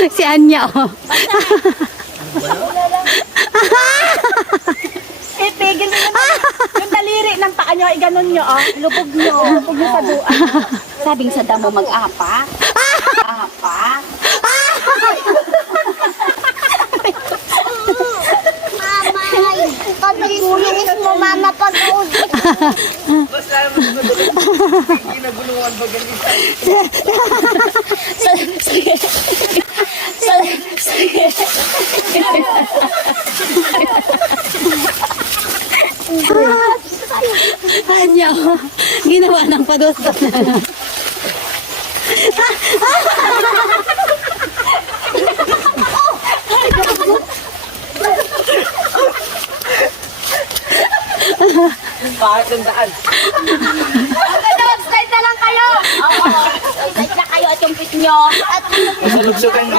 Si Anya, oh. Ipigil nyo naman. Yung daliri ng paa nyo, iganon nyo, oh. Lubog nyo sa duan. Sabing sa damo mag-apa. Apa. Mama, pag-inis mo, mama, pag-uudit. Basta naman ginagulungan ba ganito? Anya, oh. Ginawa ng padustos na. Bakit ang daan? Slide na lang kayo. Oo. Slide na kayo at yung pit nyo. Masalugsugan mo.